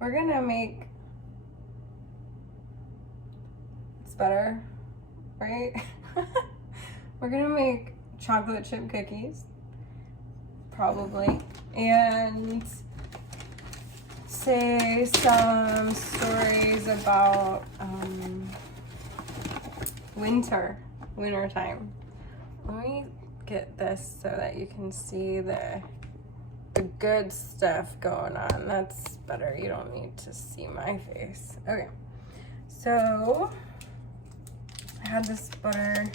We're gonna make, it's better, right? We're gonna make chocolate chip cookies, probably, and say some stories about winter time. Let me get this so that you can see the good stuff going on. That's better. You don't need to see my face. Okay, so I had this butter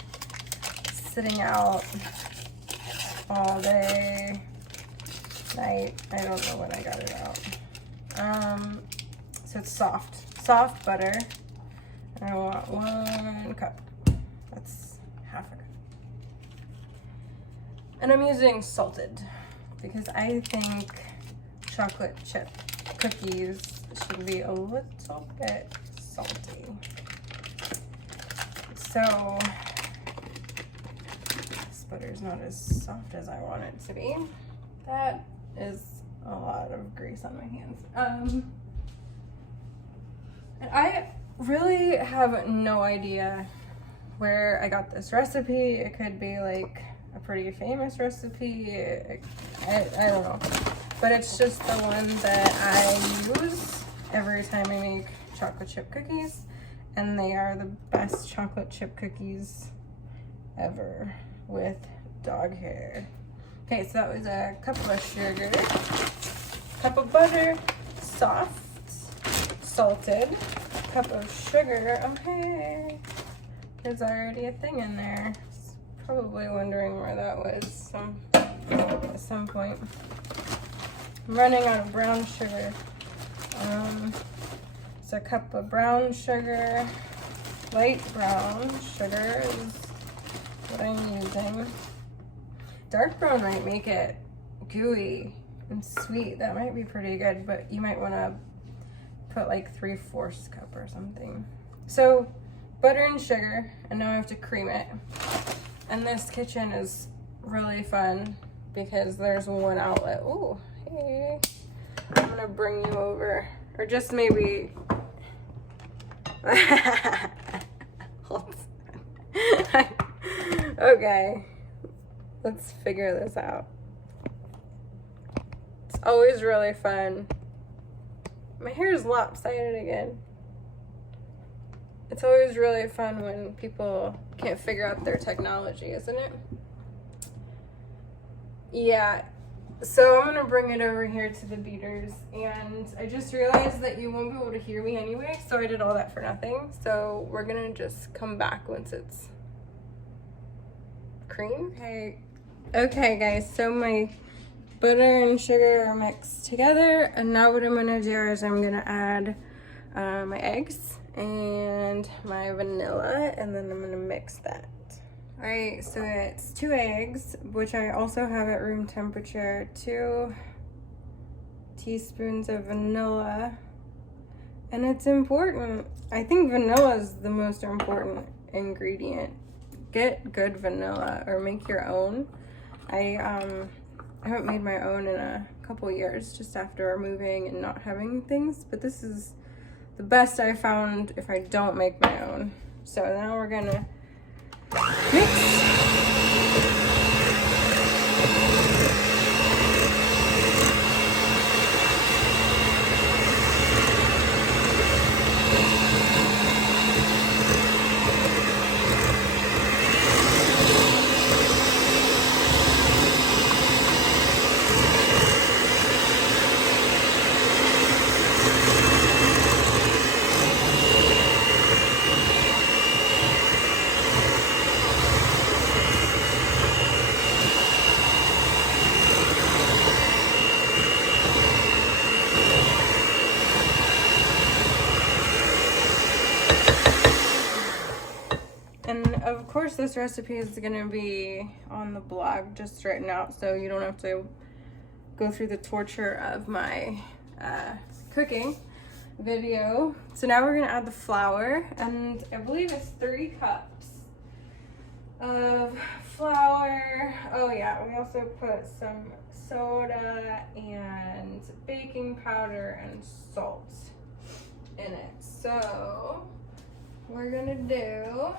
sitting out all day, night. I don't know when I got it out. So it's soft butter. And I want 1 cup. That's half a cup. And I'm using salted because I think chocolate chip cookies should be a little bit salty. So this butter is not as soft as I want it to be. That is a lot of grease on my hands. And I really have no idea where I got this recipe. It could be like a pretty famous recipe. I don't know. But it's just the one that I use every time I make chocolate chip cookies. And they are the best chocolate chip cookies ever with dog hair. Okay, so that was a cup of sugar, cup of butter, soft, salted, cup of sugar. Okay, there's already a thing in there. Probably wondering where that was at some point. I'm running out of brown sugar. So a cup of brown sugar, light brown sugar is what I'm using. Dark brown might make it gooey and sweet. That might be pretty good, but you might want to put like 3/4 cup or something. So butter and sugar, and now I have to cream it. And this kitchen is really fun because there's one outlet. Oh, hey, I'm gonna bring you over, or just maybe. Okay, let's figure this out. It's always really fun. My hair is lopsided again. It's always really fun when people can't figure out their technology, isn't it? Yeah, so I'm gonna bring it over here to the beaters, and I just realized that you won't be able to hear me anyway, so I did all that for nothing. So we're gonna just come back once it's cream. Okay guys, so my butter and sugar are mixed together, and now what I'm gonna do is I'm gonna add my eggs and my vanilla, and then I'm gonna mix that. All right, so it's 2 eggs, which I also have at room temperature, 2 teaspoons of vanilla, and it's important. I think vanilla is the most important ingredient. Get good vanilla or make your own. I haven't made my own in a couple years, just after moving and not having things, but this is the best I found if I don't make my own. So now we're gonna mix. And of course this recipe is gonna be on the blog just written out, so you don't have to go through the torture of my cooking video. So now we're gonna add the flour, and I believe it's 3 cups. of flour. Oh yeah, we also put some soda and baking powder and salt in it. So we're gonna do,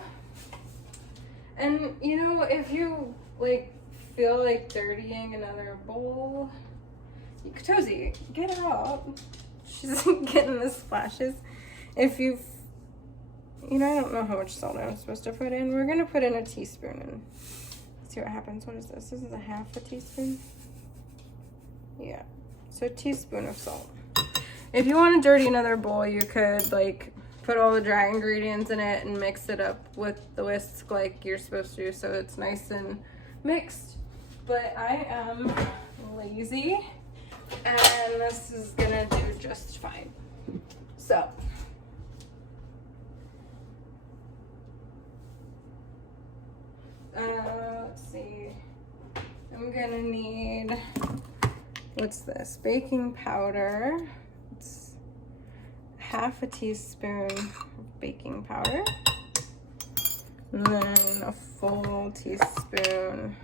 and you know, if you like feel like dirtying another bowl, Tozy, get her out. She's getting the splashes. If you know, I don't know how much salt I'm supposed to put in. We're gonna put in a teaspoon and see what happens. What is this? This is a half a teaspoon. Yeah, so a teaspoon of salt. If you want to dirty another bowl, you could like put all the dry ingredients in it and mix it up with the whisk like you're supposed to, so it's nice and mixed. But I am lazy, and this is gonna do just fine. So let's see, I'm gonna need, what's this, baking powder. It's half a teaspoon of baking powder, and then a full teaspoon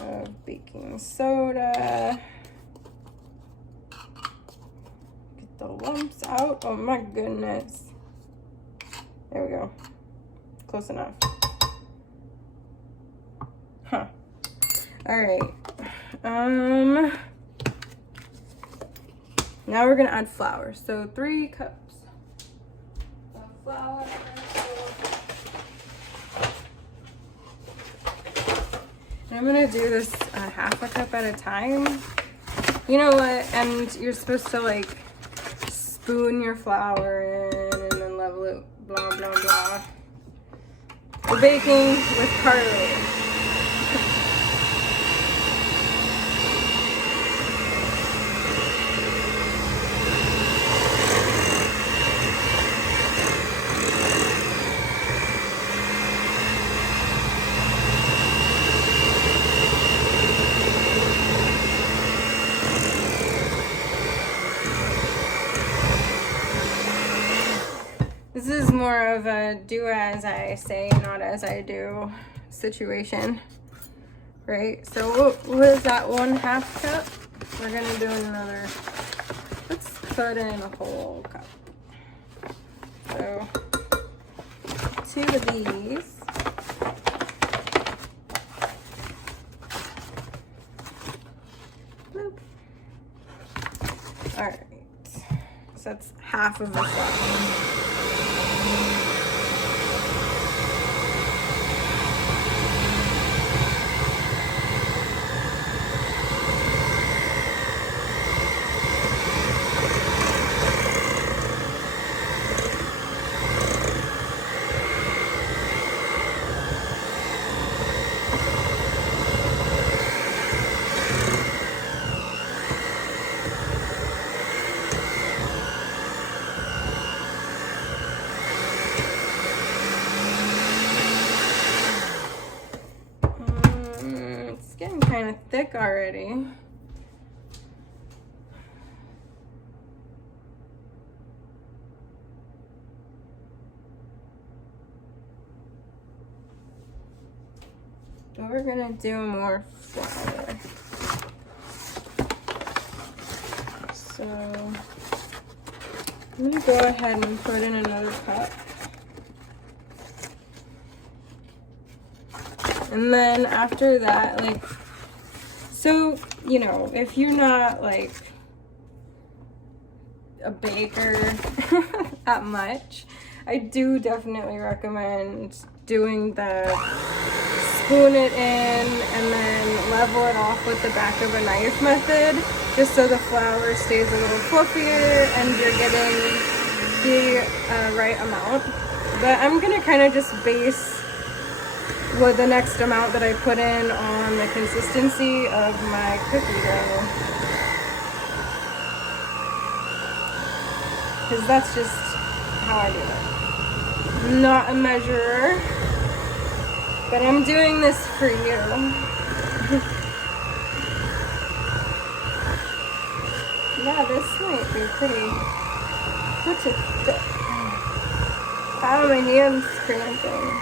of baking soda. Get the lumps out. Oh my goodness. There we go. Close enough. Huh. All right. Now we're gonna add flour. So 3 cups of flour. And I'm gonna do this half a cup at a time. You know what? And you're supposed to like spoon your flour in and then level it, blah, blah, blah. We're baking with Carli. This is more of a do as I say, not as I do situation, right? So what is that, 1/2 cup? We're gonna do another, let's put in a whole cup. So 2 of these. Boop. All right, so that's half of a cup. Kind of thick already. But we're gonna do more flour. So I'm gonna go ahead and put in another cup. And then after that, like, so, you know, if you're not like a baker that much, I do definitely recommend doing the spoon it in and then level it off with the back of a knife method, just so the flour stays a little fluffier and you're getting the right amount. But I'm gonna kind of just base with the next amount that I put in on the consistency of my cookie dough, because that's just how I do it. I'm not a measurer, but I'm doing this for you. Yeah, this might be pretty thick. Ow, my hand's cramping.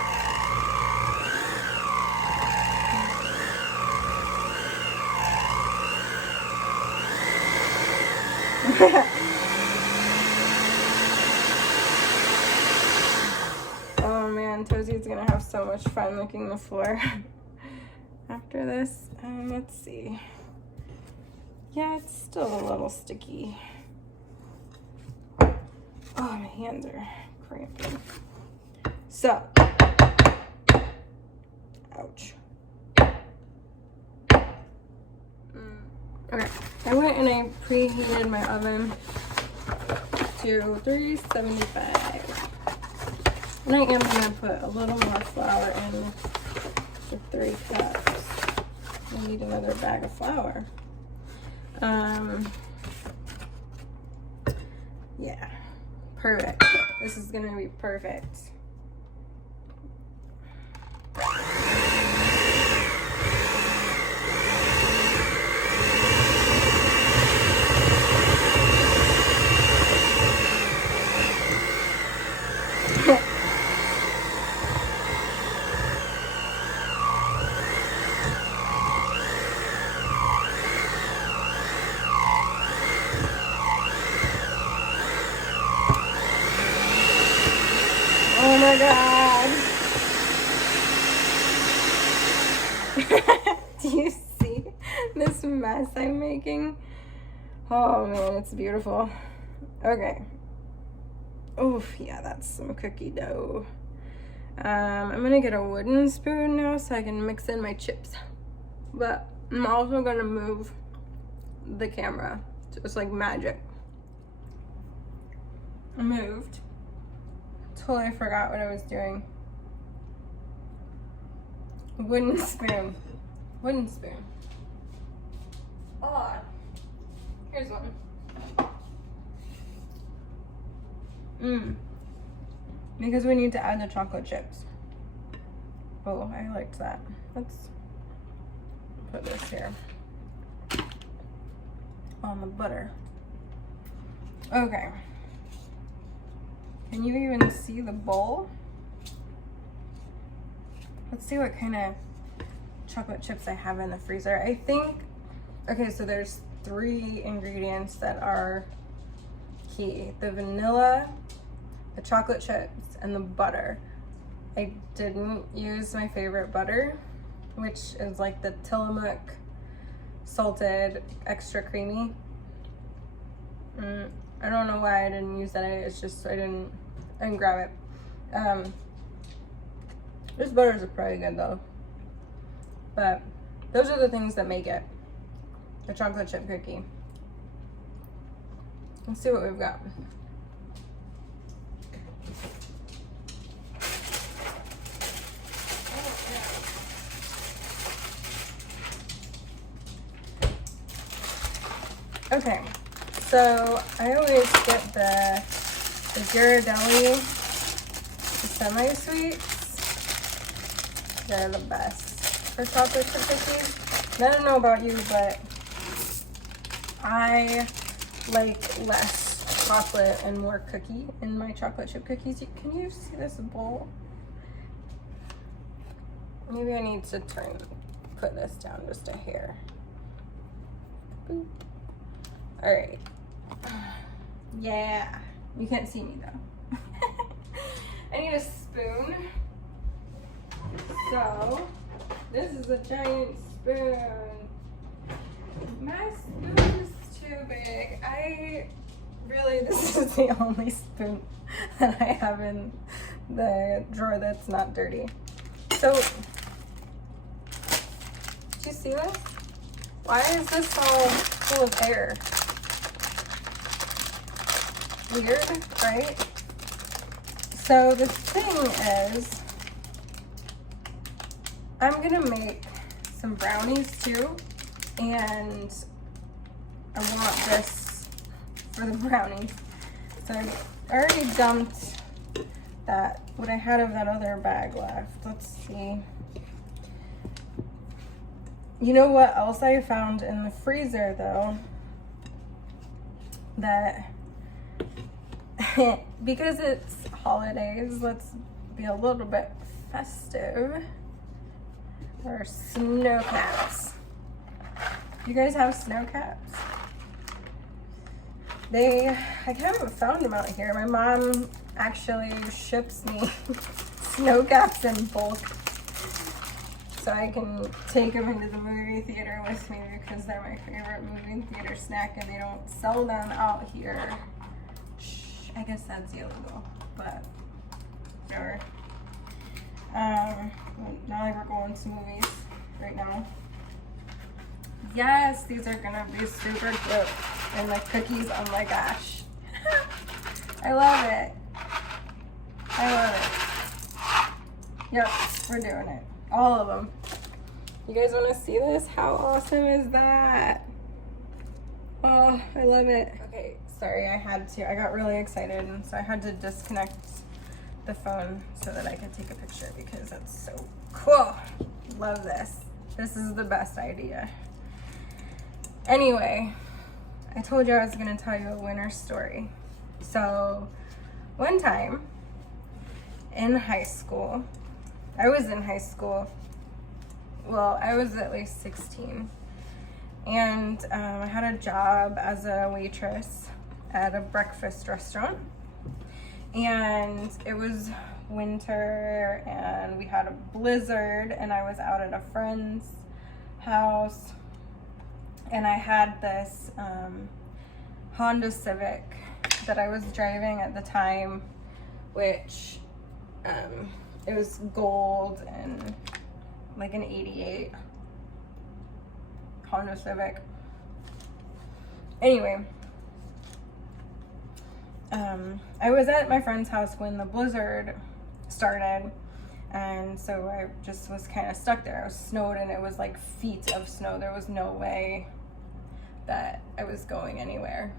Oh man, Tozie's gonna have so much fun licking the floor after this. Let's see. Yeah, it's still a little sticky. Oh, my hands are cramping. So, ouch. Okay, I went and I preheated my oven to 375. And I am going to put a little more flour in the 3 cups. I need another bag of flour. Yeah, perfect. This is going to be perfect. Oh my god. Do you see this mess I'm making? Oh man, it's beautiful. Okay. Oof, yeah, that's some cookie dough. I'm gonna get a wooden spoon now so I can mix in my chips. But I'm also gonna move the camera. So it's like magic. I moved. Totally forgot what I was doing. Wooden spoon. Wooden spoon. Oh, here's one. Because we need to add the chocolate chips. Oh, I liked that. Let's put this here on the butter. Okay. Can you even see the bowl? Let's see what kind of chocolate chips I have in the freezer. I think, okay, so there's 3 ingredients that are key. The vanilla, the chocolate chips, and the butter. I didn't use my favorite butter, which is like the Tillamook salted extra creamy. I don't know why I didn't use that. It's just I didn't grab it. This butter is probably good though. But those are the things that make it the chocolate chip cookie. Let's see what we've got. Okay, so I always get the Ghirardelli semi-sweets. They're the best for chocolate chip cookies. And I don't know about you, but I like less chocolate and more cookie in my chocolate chip cookies. Can you see this bowl? Maybe I need to put this down just a hair. Boop. All right. Yeah. You can't see me though. I need a spoon. So, this is a giant spoon. My spoon is too big. This is the only spoon that I have in the drawer that's not dirty. So, did you see this? Why is this all full of air? Weird, right? So the thing is, I'm gonna make some brownies too, and I want this for the brownies. So I already dumped what I had of that other bag left. Let's see. You know what else I found in the freezer though? That because it's holidays, let's be a little bit festive. There are snow caps. You guys have snow caps? I haven't found them out here. My mom actually ships me snow caps in bulk so I can take them into the movie theater with me because they're my favorite movie theater snack and they don't sell them out here. I guess that's illegal, but whatever. Now we're going to movies right now. Yes, these are gonna be super cute. And like cookies, oh my gosh. I love it. I love it. Yep, we're doing it. All of them. You guys wanna see this? How awesome is that? Oh, I love it. Okay, sorry, I got really excited and so I had to disconnect the phone so that I could take a picture because it's so cool. Love this. This is the best idea. Anyway, I told you I was gonna tell you a winter story. So one time in high school, I was at least 16 and I had a job as a waitress at a breakfast restaurant and it was winter and we had a blizzard and I was out at a friend's house and I had this Honda Civic that I was driving at the time, which it was gold and like an 88 Honda Civic. Anyway, I was at my friend's house when the blizzard started, and so I just was kind of stuck there. I was snowed and it was like feet of snow. There was no way that I was going anywhere.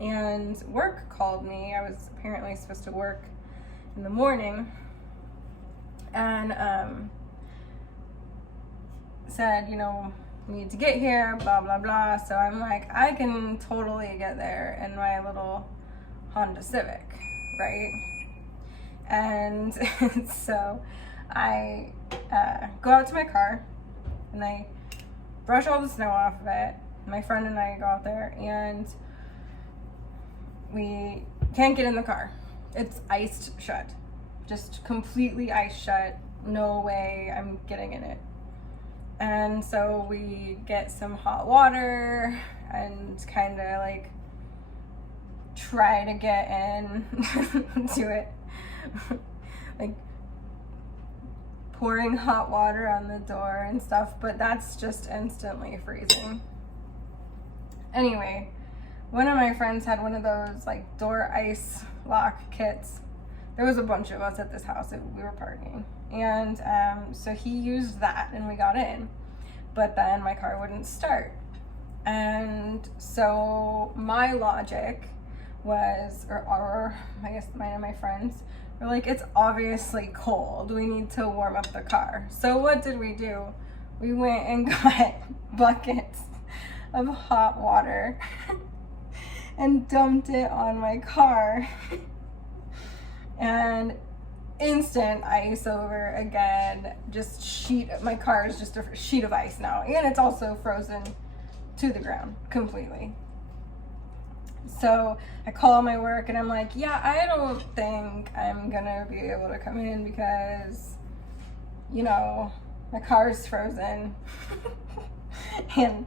And work called me. I was apparently supposed to work in the morning and said, you know, we need to get here, blah, blah, blah. So I'm like, I can totally get there in my little Honda Civic, right? And so I go out to my car and I brush all the snow off of it. My friend and I go out there and we can't get in the car. It's iced shut, just completely iced shut. No way I'm getting in it. And so we get some hot water and kind of like try to get in to it. Like pouring hot water on the door and stuff, but that's just instantly freezing. Anyway, one of my friends had one of those like door ice lock kits. There was a bunch of us at this house that we were partying. And so he used that and we got in, but then my car wouldn't start. And so my logic was, or I guess mine and my friends were like, it's obviously cold. We need to warm up the car. So what did we do? We went and got buckets of hot water and dumped it on my car. And instant ice over again, my car is just a sheet of ice now. And it's also frozen to the ground completely. So I call my work and I'm like, yeah, I don't think I'm gonna be able to come in because, you know, my car's frozen. And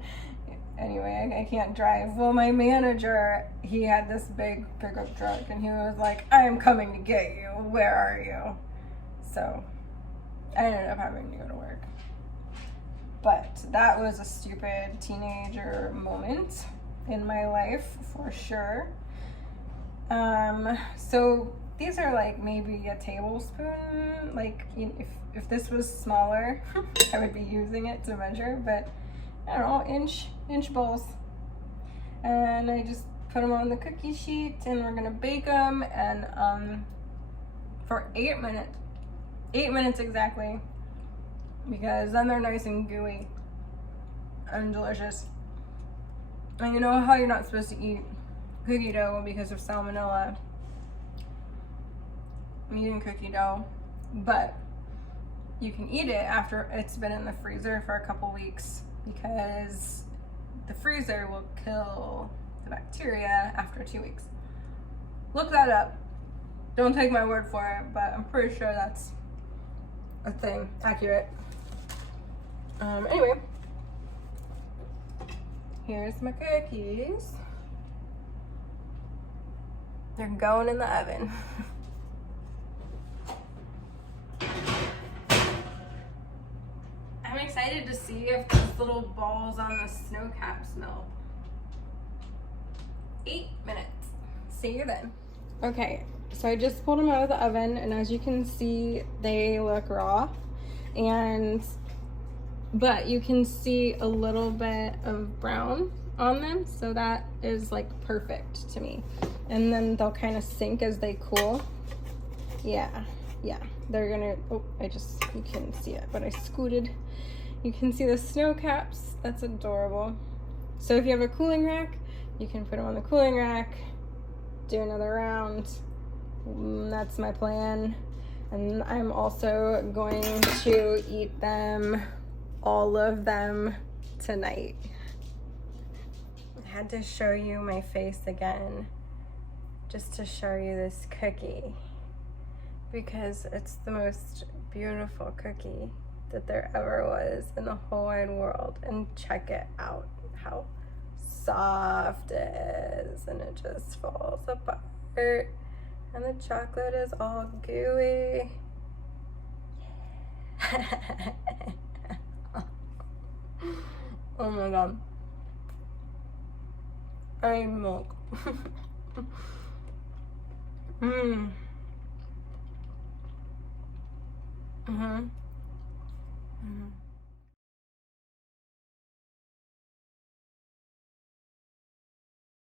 anyway, I can't drive. Well, my manager, he had this big pickup truck and he was like, I am coming to get you. Where are you? So I ended up having to go to work. But that was a stupid teenager moment in my life for sure. So these are like maybe a tablespoon. Like if this was smaller, I would be using it to measure, but I don't know, inch bowls. And I just put them on the cookie sheet and we're gonna bake them and for 8 minutes exactly, because then they're nice and gooey and delicious. And you know how you're not supposed to eat cookie dough because of salmonella? I'm eating cookie dough, but you can eat it after it's been in the freezer for a couple weeks because the freezer will kill the bacteria after 2 weeks. Look that up. Don't take my word for it, but I'm pretty sure that's a thing, accurate. Anyway, here's my cookies. They're going in the oven. I'm excited to see if those little balls on the snow caps melt. 8 minutes. See you then. Okay, so I just pulled them out of the oven, and as you can see, they look raw, but you can see a little bit of brown on them, so that is like perfect to me. And then they'll kind of sink as they cool. Yeah, they're gonna, oh, you can see it, but I scooted. You can see the snow caps. That's adorable. So if you have a cooling rack, you can put them on the cooling rack, do another round. That's my plan. And I'm also going to eat them, all of them, tonight. I had to show you my face again, just to show you this cookie, because it's the most beautiful cookie that there ever was in the whole wide world. And check it out, how soft it is, and it just falls apart, and the chocolate is all gooey. Oh my god, I need milk. Mm-hmm.